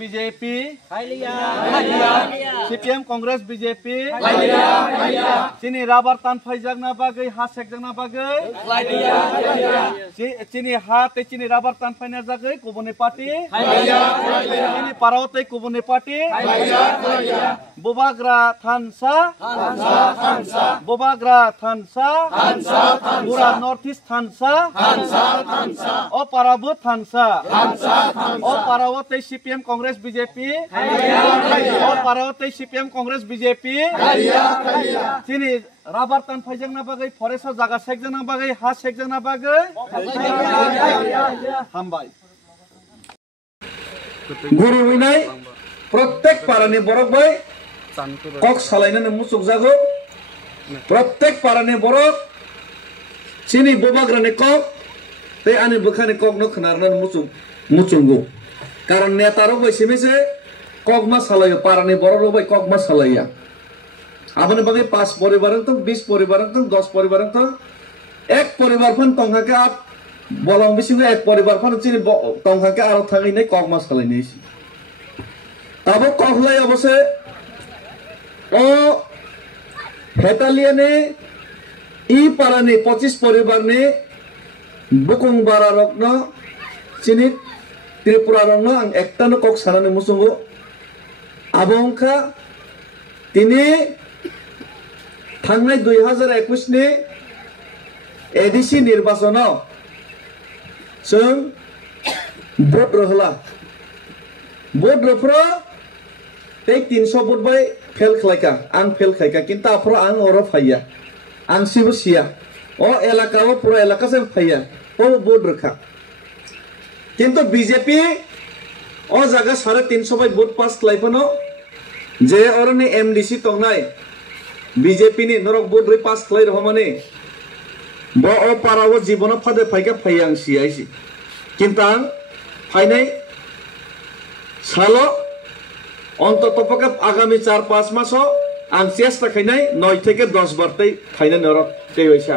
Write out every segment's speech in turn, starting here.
BJP CPM Congress BJP চিনি rubber টান ফাইজাগনা বাগৈ হা সেকজাগনা বাগৈ চিনি হাতে চিনি রাবার টান ফাইনার জাগৈ কুবনি পার্টি চিনি পারাওতে কুবনি পার্টি ববাগ্রা থানসা পুরা নর্থ ইস্ট থানসা ও পারাবো থানসা ও পারাওতে সিপিএম কংগ্রেস বিজেপি ও পারাওতে সিপিএম কংগ্রেস বিজেপি চিনি রাবার টান ফাইজাগনা বাগৈ ফরেস্ট জায়গা সেকজাগনা বাগৈ হা সেকজাগনা বাগৈ হামবাই গুরু হইনাই প্রত্যেক পারানি বরক ভাই কক সালাইনানে মুসুক জাগো প্রত্যেক পারানি বরক চিনি ববাগ্রানি কক তে আনি বখানি কক ন খনারনান মুচুঙ্গু কারণ নেতারও বইছে মেছে কক মা সালাইও পারানি বরক ভাই কক মা সালাইয়া আপনি বাকি 5 পরিবার তো 20 পরিবার তো 10 পরিবার তো এক পরিবার ফোন টংকাকে আপ বলং বেশি এক পরিবার ফোন চিনি টংকাকে আরো থাকি নাই কক মা সালাই নেছি তাবো কখলাই অবশ্যই ও হেতালিয়ানে ই পারানি 25 পরিবার নে বুকুং বারা রত্ন চিনি ত্রিপুরা রত্ন আং একটানো কক সারানি মুসুঙ্গো আবংখা তিনি थांनाय 2021 नि एडिसि निर्वाचनाव जों भोट रहला भोट रफ्रो ते 300 भोट बाय फेल खलायका आं फेल खायका किंतु आफ्रो आं ओरो फाइया आं सिबो सिया ओ एलाकाव पुरा एलाका से फाइया ओ भोट रखा किंतु बीजेपी ओ जागा 350 बाय भोट पास खलायफनो जे ओरनि एमडीसी तंगनाय बीजेपी नि नरक बोर्ड रे पास खलाय रहमाने ब ओ पाराव जीवन फादे फाइका फाइयां सियाइसि किंतु आं फाइनाय सालो অন্ততপক্ষে আগামী 4-5 মাসও आं চেষ্টা খাইনাই 9 থেকে 10 বার তাই ফাইনাল নরক তে হইছা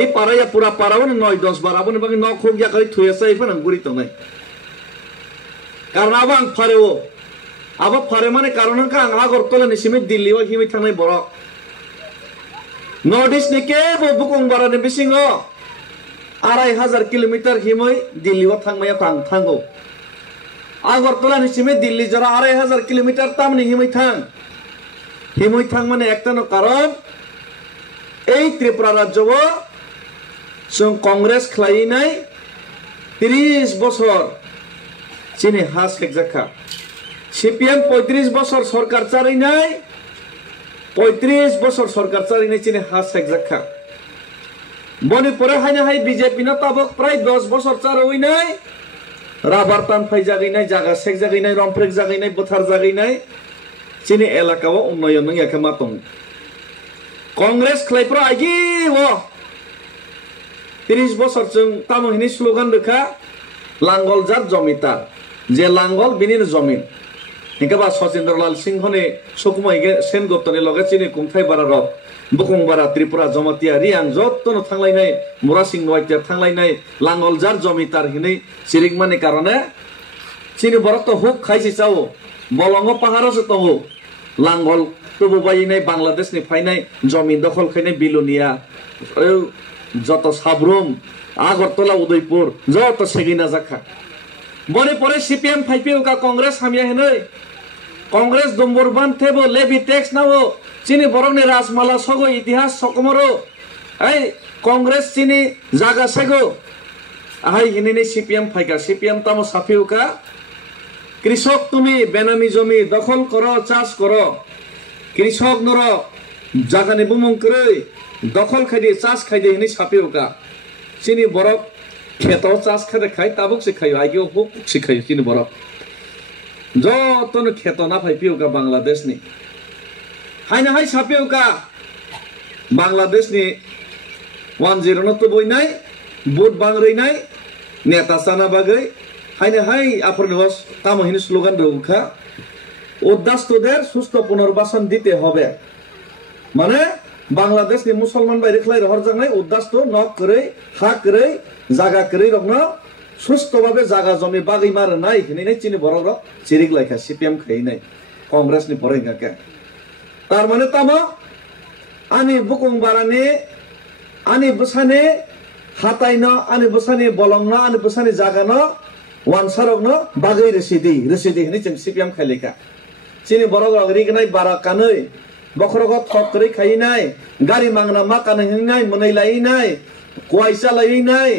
এই পারায়া পুরা পারাও 9-10 বার আপনি বাকি ন খুব গিয়া কই থুয়েছে ইফান গুরি তো নাই কারণ আবাং ফারেও আবা ফারে মানে কারণ কা আং আগরতলা নিসিমে দিল্লি ও হিমি থানাই বড় নর্থ ইস্ট নিকে বুকুং বারানি বিসিংও 2500 কিলোমিটার হিমই দিল্লি ও থাংমায়া থাঙ্গো আগরতলা নিসিমে দিল্লি যারা 2500 কিলোমিটার তামনি হিমই থাং মানে একটানো কারণ এই ত্রিপুরা রাজ্য जों কংগ্রেস খাইনাই 30 বছর চিনি হাস একজাখা সিপিএম 35 বছর সরকার চালাইনাই 35 বছর সরকার চালাইনাই চিনি হাস একজাখা বনি পরে হাইনা হাই বিজেপি না তাবক প্রায় 10 বছর চালাইনাই রাবার টান ফাই জাগাইনাই জায়গা সেক জাগাইনাই রমপ্রেক জাগাইনাই বথার জাগাইনাই চিনি এলাকাও উন্নয়ন ইয়াকে মাতং কংগ্রেস খাইপ্রা আইগি ও 30 বছর जों তামহিনি স্লোগান রেখা লাঙ্গল জাত জমিদার যে লাঙ্গল বিনির জমিন নিকাবা সচিন্দ্রলাল সিংহনে সুকুমাইগে সেনগুপ্তনি লগে চিনি কুংথাই বারা রক বুকুং বারা ত্রিপুরা জমাতিয়া রিয়াং যতন থাংলাইনাই মুরা সিং নয়তিয়া থাংলাইনাই লাঙ্গল জাত জমিদার হিনি সিরিকমানি কারণে চিনি বরত হুক খাইছি চাও বলঙ্গ পাহাড়সে তো লাঙ্গল তবু বাইনাই বাংলাদেশনি ফাইনাই জমিন দখল খাইনাই বিলুনিয়া যত সাবরুম আগরতলা উদয়পুর যত সেগিনা জাখা বনে পরে সিপিএম ফাইপিও কা কংগ্রেস হামিয়া হেনই কংগ্রেস দম্বরবান থেবো লেভি ট্যাক্স নাও চিনি বরংনি রাজমালা সগো ইতিহাস সকমরো এই কংগ্রেস চিনি জাগা সেগো আহাই হিনিনি সিপিএম ফাইকা সিপিএম তামো সাফিও কা কৃষক তুমি বেনামি জমি দখল করো চাষ করো কৃষক নর জাগানি বুমুং করে দখল খাইদে চাষ খাইদে হিনি সাফিও কা চিনি বরক খেতো চাষ খাইদে খাই তাবুক শিখাইও আইগেও হুক শিখাইও চিনি বরক যতন খেতো না ফাইপিও কা বাংলাদেশ নি হাইনা হাই সাফিও কা বাংলাদেশ নি 10 ন তো বই নাই বুট বাংরই নাই নেতা সানা বাগৈ হাইনা হাই আফরনিবাস তামহিনি স্লোগান রৌখা উদ্দাস্তদের সুস্থ পুনর্বাসন দিতে হবে মানে বাংলাদেশ নি মুসলমান বাইরে খলাই রহর জাংনাই উদ্দাস্ত নক করে হা করে জায়গা করে রকনা সুস্থভাবে জায়গা জমি বাগি মার নাই নাই চিনি বড় চিরিক লাইখা সিপিএম খাই নাই কংগ্রেস নি পরে গাকে তার মানে তামো আনি বুকুং বারানি আনি বসানে হাতাইনো আনি বসানি বলংনো আনি বসানি জাগানো ওয়ানসারকনো বাগै রসিদি হনি जों সিপিএম খাইলেখা চিনি বড় রিগনাই বারা কাनै বখরগ থক করে খাইনাই গাড়ি মাংনা মা কানহিনাই মनै লাইনাই কোয়াইসা লাইনাই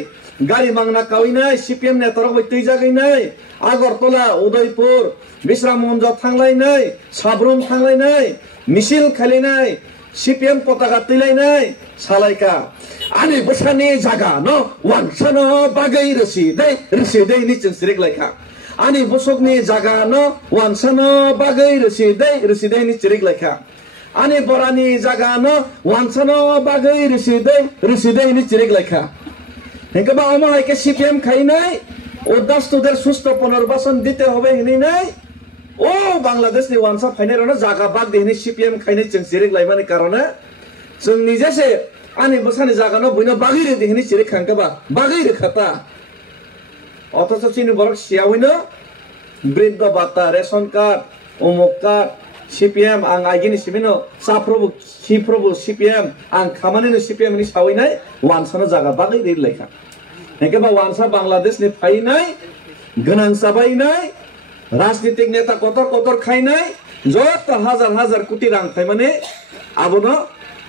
গাড়ি মাংনা কাউইনাই সিপিএম নেতাरक বৈতৈ জাগাইনাই আগরতলা উদয়পুর বিশ্রামগঞ্জ थांलायनाय साब्रुम थांलायनाय मिसिल खालायनाय সিপিএম পতাকা তুলাইনাই সালাইকা আনি বসানি জাগা ন ওয়ানসানো বাগै রসিदै नि जों सिरिक लाइखा आनी बसकनि जागा न वानसानो बागै रसिदै नि चिरिक लाइखा आनी बरानी जागा न वानसानो बागै रसिदै नि चिरिक लाइखा हेंके बा अमा के सीपीएम खाइनाय उदास तुदेर सुस्थ पुनर्बासन दिते হবে हिनी নাই ও বাংলাদেশ नि वानसा फाइनाय रनो जागा बाग देनि सीपीएम खाइनाय जों चिरिक लाइमानि कारणे जों निजेसे आनी बसानि जागा न बयनो बागै रे देनि चिरिक खांकेबा बागै रे खाता অথচ চিনি বড় সিয়াউইনো বৃদ্ধ ভাতা রেশন কার্ড অমুক কার্ড সিপিএম আং আইগিনি সিবিনো সিপ্রভু সিপিএম আং খামানিनो সিপিএম नि সাউইনাय वानसानो जागा बागै रे लेखा हेकेबा वानसा बांग्लादेश नि फाइनाय गोनां साबायनाय राजनीतिक नेता कतर खाइनाय जत हाजार कोटी रां खाइमाने आबोनो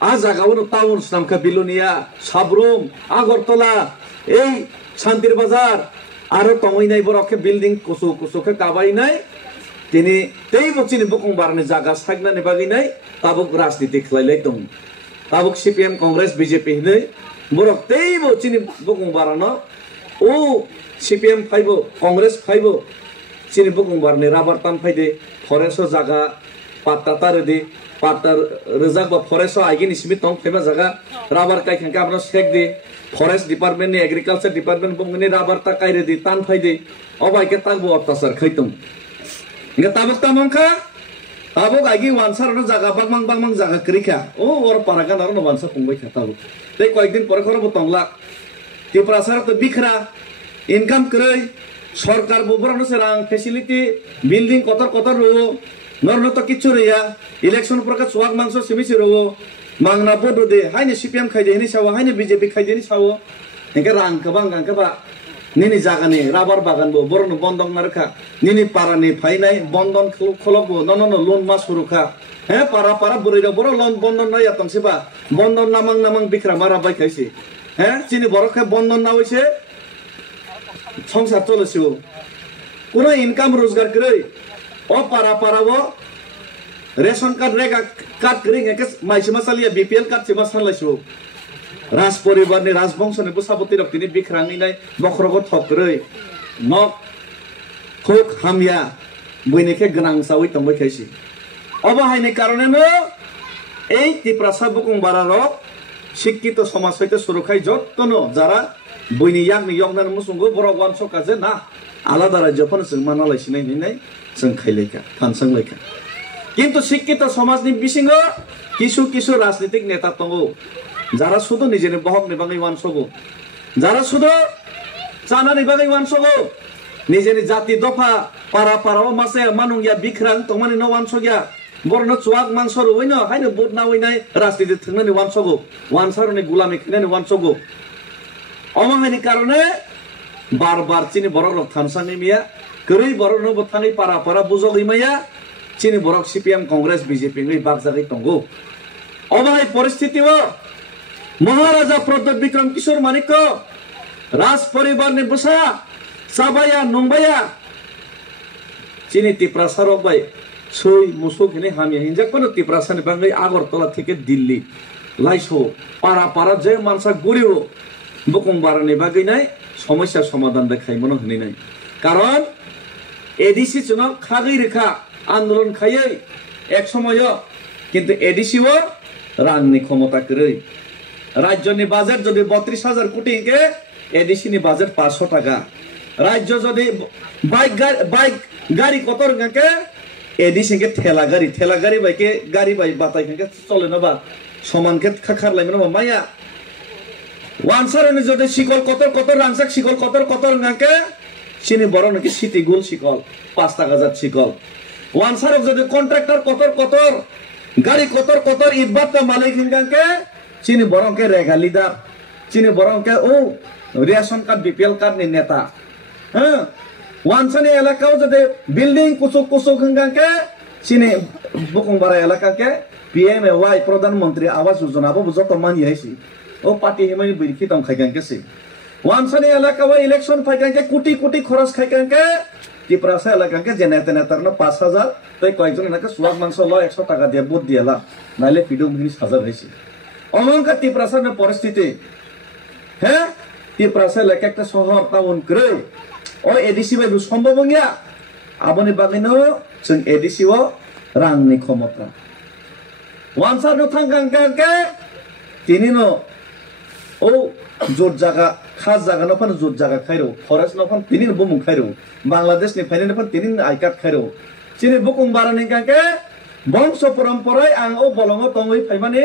आ जागावनो टाउन नामखा बिलुनिया साब्रुम আগরতলা এই শান্তির বাজার आरो तंगैनाय बरके बिल्डिं कुसुखे काबायनाय दिनै तै बचिनि बुकुं बारनि जागा सागनानै बागैनाय ताबुक राजनीति खलायलाय दं ताबुक सीपीएम कांग्रेस बीजेपी नै बरक तै बचिनि बुकुं बारनो ओ सीपीएम फाइबो कांग्रेस फाइबो चिनि बुकुं बारनि राबार तान फाइदे फरेस्ट जागा पात्ता तारदि पात्ता रजाक बा फरेस्ट आइगिनि सिमि तं फाइबा जागा राबार काइखांका आपनो सेक दे फरेस्ट डिपार्टमेंट नि एग्रीकल्चर डिपार्टमेंट बुंगनि राबार ता कायरे दि तान फाइदे अबाइके तागबो अत्याचार खैतम इनगा ताबक तामंखा ताबक आइगि वानसारनो जागा बागमां जागा क्रिखा ओ और पारागान आरो वानसा फंबाय खाताबो तै कयेक दिन पर खरबो तंगला तिप्रासार तो बिखरा इनकाम करै सरकार बोबरानो सेरां फेसिलिटी बिल्डिं कतर रो नरनो तो किछु रैया इलेक्शन प्रका सुवाग मांसो सिमिसि रो मांगना बोदो दे हायने सीपीएम खाइदे नि सावो हायने बीजेपी खाइदे नि सावो एके रां गोबां गांकेबा निनि जागानि राबार बागान बो बरनो बन्दक नारखा निनि पारानि फाइनाय बन्दन खलबो नन लोन मा सुरुखा हे पारा बुरैरा बर लोन बन्दन नाया तंसिबा बन्दन नामां बिखरा मारा बाय खाइसि हे चिनि बरखे बन्दन नावैसे संसार चलसियो कोनो इनकाम रोजगार करै ओ पाराबो रेशन कार्ड रेगा कार्ड करिं एके माइसि मासालिया बीपीएल कार्ड सिमा सानलाइसो राज परिवारनि राजबंशनि बुसाबति रक्तिनि बिखरांनिनाय बखरग थकरै नक हुक हामिया बयनिखे गोनां सावै तंबाय खाइसि अबाहायनि कारनेनो এই তিপ্রাসা বুকুং বারারো শিক্ষিত সমাজ হইতে সুরক্ষায় যতনো যারা বইনি ইয়াংনি ইয়ংনান মুসুঙ্গো বড় ওয়ান সকাজে না আলাদা রাজ্যফোন जों माना लाइसिनाय निनाय जों खाइलायखा फानसांलायखा কিন্তু শিক্ষিত সমাজनि बिसिङो কিছু রাজনৈতিক নেতা दङो যারা শুধু নিজের বহকनि बागै वानसगो যারা শুধু জানাनि बागै वानसगो নিজেनि জাতি দফা পারাও মাসে মানুংয়া বিখরাং তমানি ন वानसगिया बरनो चुवाक मांसर वइनो हायनो बुट नावैनाय राजनीति थंनानि वानसगो वानसारनि गुलामी खिनानि वानसगो अमाहायनि कारणे बार चिनि बरक थानसांनि मिया गरै बरनो बथाङै पारा बुजगै माया चिनि बरक सीपीएम कांग्रेस बीजेपी नै बागजागै तंगो अमाहाय परिस्थितिओ महाराजा प्रद्योत विक्रम किशोर मानिक राज परिवारनि बसा साबाया नंबाया चिनि तिप्रासारक बाय सै मुसुक हिने हामिया हिंजाकपनो तिप्रासानि बांगै আগরতলা থেকে दिल्ली लाइसो पारा जे मानसा गुरिओ बुकुं बारानि बागैनाय समस्या समाधान देखायमनो हनिनाय कारण एडीसी चुना खागै रेखा आंदोलन खायै एक समय किन्तु एडीसीओ रांनि क्षमता करै राज्यनि बाजेट जदि 32,000 कोटी के एडीसी नि बाजेट 500 टाका राज्य जदि बाइक गाड़ी कतर के एडीसी के ठेला गाड़ी बाइके गाड़ी बाइ बाताय के चले ना बा समान के खाखार लाइमनो माया ওয়ানসারনি যদি শিকল কত রাংসাক শিকল কত নাকে চিনি বড় নাকি সিটি গোল শিকল 5 টাকা জাত শিকল ওয়ানসারক যদি কন্ট্রাক্টর কত গাড়ি কত ইটবাত মালিক হিংগাকে চিনি বড়কে রেগালিদার চিনি বড়কে ও রেশন কার্ড বিপিএল কার্ড নি নেতা হ্যাঁ ওয়ানসানি এলাকাও যদি বিল্ডিং কুচুক হিংগাকে চিনি বুকুংবারা এলাকাকে PMAY প্রধানমন্ত্রী আবাস যোজনা বো যত মানি আইছি ও পার্টি হিমানি বিরকি দম খাইগানকে সি ওয়ানসানি এলাকাও ইলেকশন ফাইগানকে কোটি খরচ খাইগানকে ত্রিপুরাসা এলাকাকে যে নেতার না 5000 তাই কয়েকজন এলাকা সুলাক মাংস ল 100 টাকা দিয়ে বুট দিয়ালা নাইলে পিডো মিনি সাজা হইছে অমনকা ত্রিপুরাসার পরিস্থিতি হ্যাঁ ত্রিপুরাসা এলাকা একটা শহর টাউন করে ও এডিসি বাই সম্ভব গিয়া আবনি বাগিনো जों एडिसि ও রাংনি ক্ষমতা ওয়ানসার নো থাঙ্গাঙ্গাকে তিনি নো ও জোর জায়গা খাস জায়গা ন ফান জোর জায়গা খাইরো ফরেস্ট ন ফান তিনি বুমুং খাইরো বাংলাদেশ নি ফাইনে ফান তিনি আই কার্ড খাইরো চিনি বুকুং বারানি গাকে বংশ পরম্পরায় আং ও বলঙ্গ তঙ্গই ফাইমানি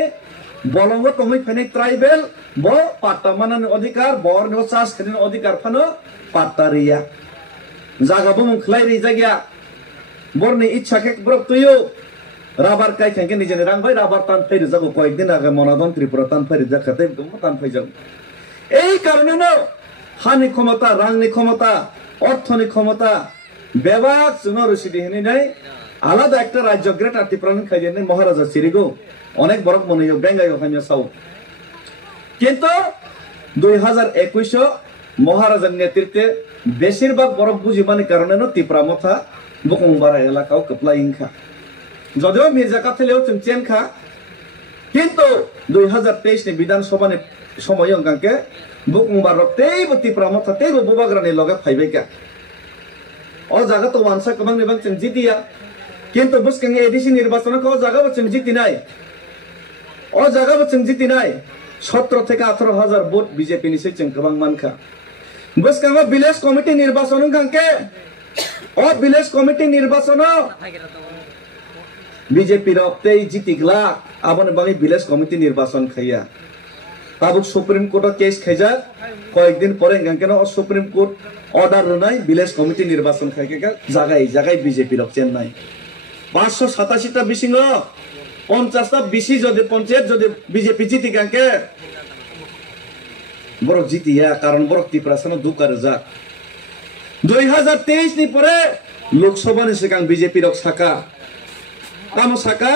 বলঙ্গ তঙ্গই ফাইনে ট্রাইবেল ব পাট্টা মানানি অধিকার বর নো চাষ খানিনি অধিকার ফানো পাট্টারিয়া জায়গা বুমুং খলাই রি জায়গা বরনি ইচ্ছা কে ব্রক তুইও রাবার কাই খাঙ্কে নিজে রাং ভাই রাবার টান ফাইরে যাবো কয়েকদিন আগে মনাদন ত্রিপুরা টান ফাইরে যাখাতে টান ফাই যাবো এই কারণে না হানি ক্ষমতা রাংনি ক্ষমতা অর্থনি ক্ষমতা বেবাক জনরসিদি হেনি নাই আলাদা একটা রাজ্য গ্রেট ত্রিপুরা খাইয়ে নেই মহারাজা সিরিগো অনেক বড় মনে বেঙ্গাইও হামিয়া সাউ কিন্তু 2021 মহারাজার নেতৃত্বে বেশিরভাগ বরফ বুঝিমানি কারণে ত্রিপুরা মথা বুকুংবারা এলাকাও কপ্লাইংখা যদিও মির্জা কাথেলেও চেনখা কিন্তু 2023 নি বিধানসভা সময় অঙ্কাকে বুকুংবার তেইবো ত্রিপুরা মথা তেইবো বুবাগ্রানি লগে ফাইবাইকা ও জায়গা তো ওয়ানসা কবাং নিবাং চেন জিতিয়া কিন্তু বুসকাঙ্গে এডিসি নির্বাচন ও জায়গা বচেন জিতি নাই ও জায়গা বচেন জিতি নাই 17 থেকে 18,000 ভোট বিজেপি নিছে চেন কবাং মানখা বুসকাঙ্গ ভিলেজ কমিটি নির্বাচন কাঙ্কে ও ভিলেজ কমিটি নির্বাচন বিজেপি রক্তেই জিতিগলা আবনে বাঙি ভিলেজ কমিটি নির্বাচন খাইয়া তাবুক সুপ্রিম কোর্ট কেস খাইজা কয়েকদিন পরে গাঙ্কেন সুপ্রিম কোর্ট অর্ডার নাই ভিলেজ কমিটি নির্বাচন খাইকে জায়গায় বিজেপি রক চেন্নাই 587টা বিসিং 50টা বিসি যদি পঞ্চায়েত যদি বিজেপি জিতি গাঙ্কে বড় জিতিয়া কারণ বড় ত্রিপুরাসন দুকারে যা 2023 নি পরে লোকসভা নি সিগাং বিজেপি রক সাকা কামো সাকা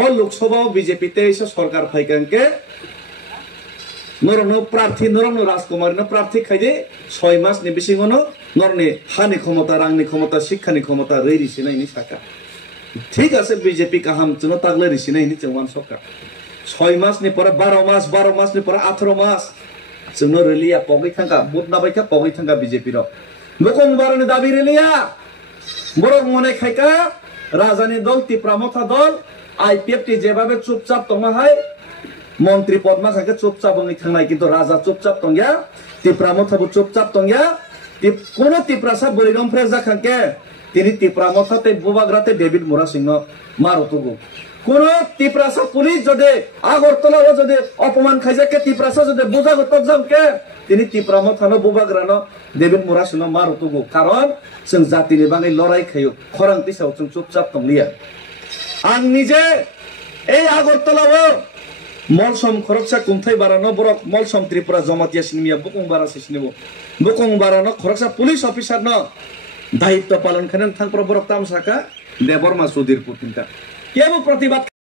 ও লোকসভা বিজেপি তে এসে সরকার ফাইকাঙ্কে নরনো প্রার্থী নরনো রাজকুমারী প্রার্থী খাইদে 6 মাস নি বিসিংনো নরনি হানি ক্ষমতা রাংনি ক্ষমতা শিক্ষানি ক্ষমতা রেরি সিনাইনি সাকা ঠিক আছে বিজেপি কাহাম চুনো তাগলে রিসিনাইনি চৌমান সরকার 6 মাস নি পরে 12 মাস নি পরে 18 মাস जोंनो रेलिया पगै थांगा बुट नाबायखा पगै थांगा बिजेपि रो बुकुं बारनि दाबि रेलिया बरक मने खायका राजानि दल ত্রিপুরা मथा दल आईपीएफ टी जेबाबे चुपचाप दंहाय मन्त्रि पदमा खायका चुपचाप बङै थांनाय किन्तु राजा चुपचाप दंया ত্রিপুরা मथाबो चुपचाप दंया कोनो ত্রিপুরাसा बोरिगम फ्रेज जाखांके तिनि ত্রিপুরা मथाते बुबाग्राते डेभिड मुरा सिंह मारुतुगु কোন ত্রিপুরাসা পুলিশ যদি আগরতলাও যদি অপমান খাইজাকে ত্রিপুরাসা যদি বুঝাগো তকজামকে তিনি ত্রিপুরা মথানো বুবাগ্রানো দেবেন মুরাসিনো মারুতুগো কারণ जों জাতিनि বাঙাই লড়াই খাইও খরাং তিসাও जों চুপচাপ তংলিয়া আং নিজে এই আগরতলাও মলসম খরকসা কুমথাই বারানো বরক মলসম ত্রিপুরা জমাতিয়া সিনিয়া বুকুং বারাসি সিনিবো বুকুং বারানো খরকসা পুলিশ অফিসার ন দায়িত্ব পালন খানেন থাংপ্র বরক তামসাকা দেবর্মা সুধীর পুতিনটা কেবল প্রতিবাদ